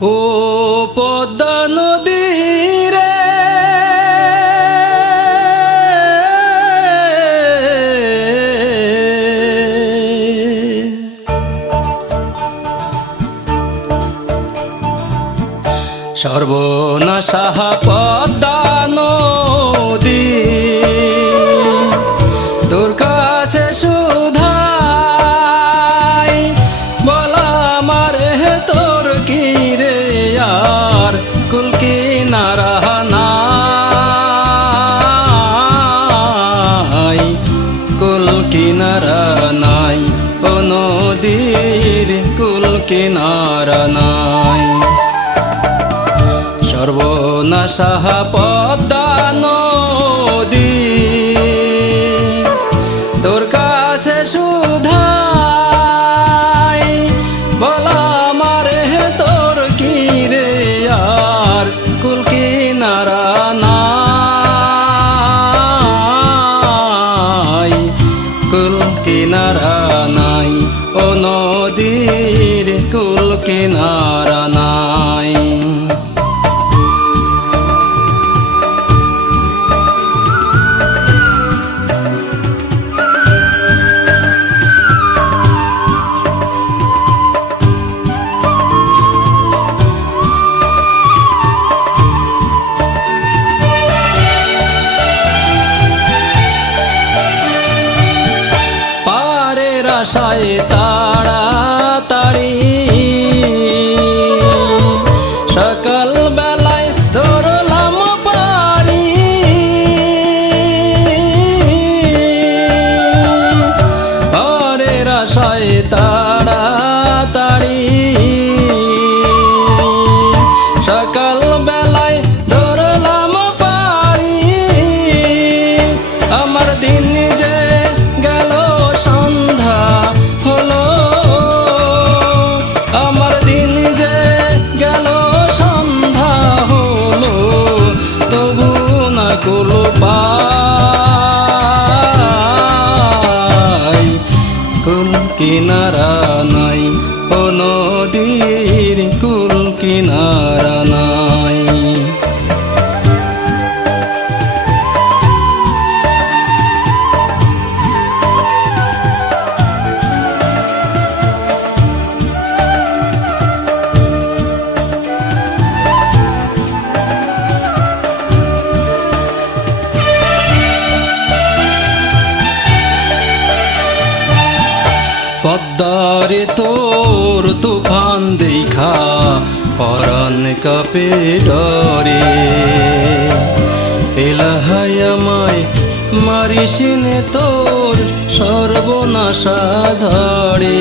ও পদ্মা নদী রে সর্বনাশাহা পদা সাহা পদ্মা আশায় তাড়াতাড়ি। সকাল আমার আরে তোর তুফান দেখা পরাণ কাপে ডরে। এলাহায় আমায় মারিসিনে তোর সর্বনাশা ঝড়ে।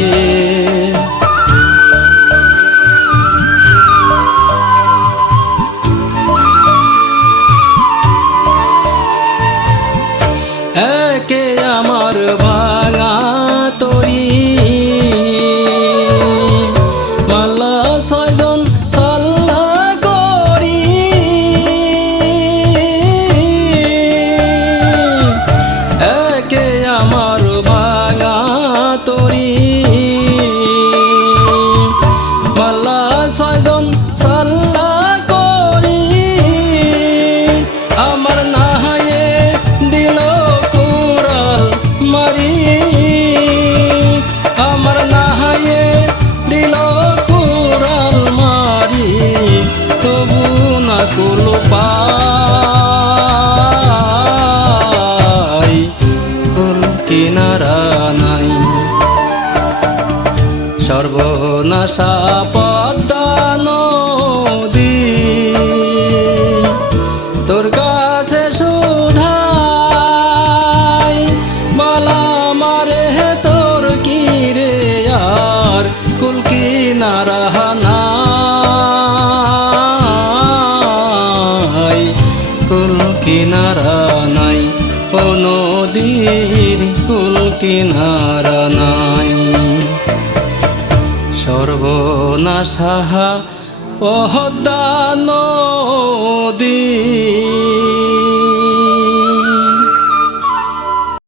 নাশা পদ্মা নদী। তোর কাছে শোধাই বলা মারে হে তোর কি রে আর? কুলকি নারাহানা কুলকি নারা নাই। ও নদীর কুলকি নারা না সাহা পহদানদী